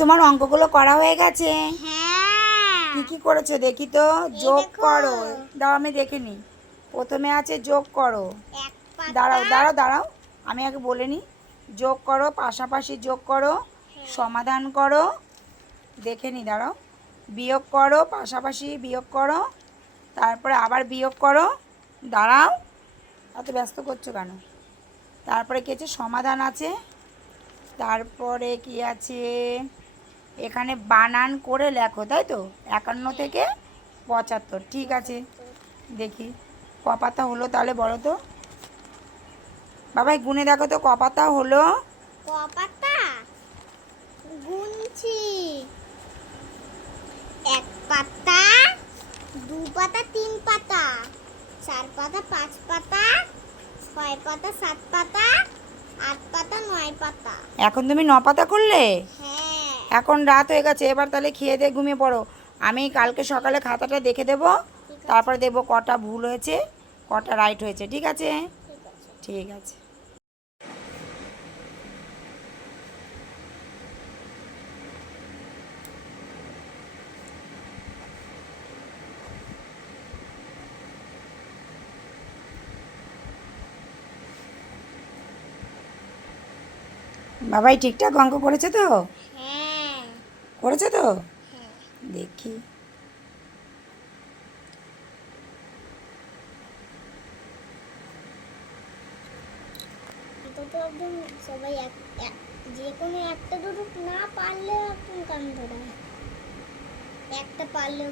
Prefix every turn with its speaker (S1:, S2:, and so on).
S1: তোমার অঙ্কগুলো করা হয়ে গেছে?
S2: হ্যাঁ।
S1: কি কি করেছ দেখি তো? যোগ করো। দাও আমি দেখে নি। প্রথমে আছে যোগ করো। দাঁড়াও দাঁড়াও দাঁড়াও। আমি আগে বলে নিই যোগ করো পাশাপাশি যোগ করো সমাধান করো। দেখে নি দাঁড়াও। বিয়োগ করো পাশাপাশি বিয়োগ করো। তারপরে আবার বিয়োগ করো। দাঁড়াও। এত ব্যস্ত করছ কেন? তারপরে কি আছে? সমাধান আছে। তারপরে কি আছে? এখানে বানান করে লেখো তাই তো? একান্ন থেকে পঁচাত্তর ঠিক আছে। দেখি কপাতা হলো তাহলে বলো তো? বাবাই গুনে দেখো তো কপাতা হলো?
S2: ক পাতা গুনছি। এক পাতা দু পাতা তিন পাতা চার পাতা পাঁচ পাতা ছয় পাতা সাত পাতা আট পাতা নয় পাতা।
S1: এখন তুমি ন পাতা করলে?
S2: হ্যাঁ।
S1: এখন রাত হয়ে গেছে, এবার তাহলে খেয়ে দিয়ে ঘুমিয়ে পড়ো। আমি কালকে সকালে খাতাটা দেখে দেবো, তারপরে দেখব কটা ভুল হয়েছে, কটা রাইট হয়েছে, ঠিক আছে?
S2: ঠিক আছে।
S1: বাবাই ঠিকঠাক অঙ্ক করেছে তো? করেছে তো? দেখি।
S2: সবাই একটা দুটো না পারলে এখন একটা পারলেও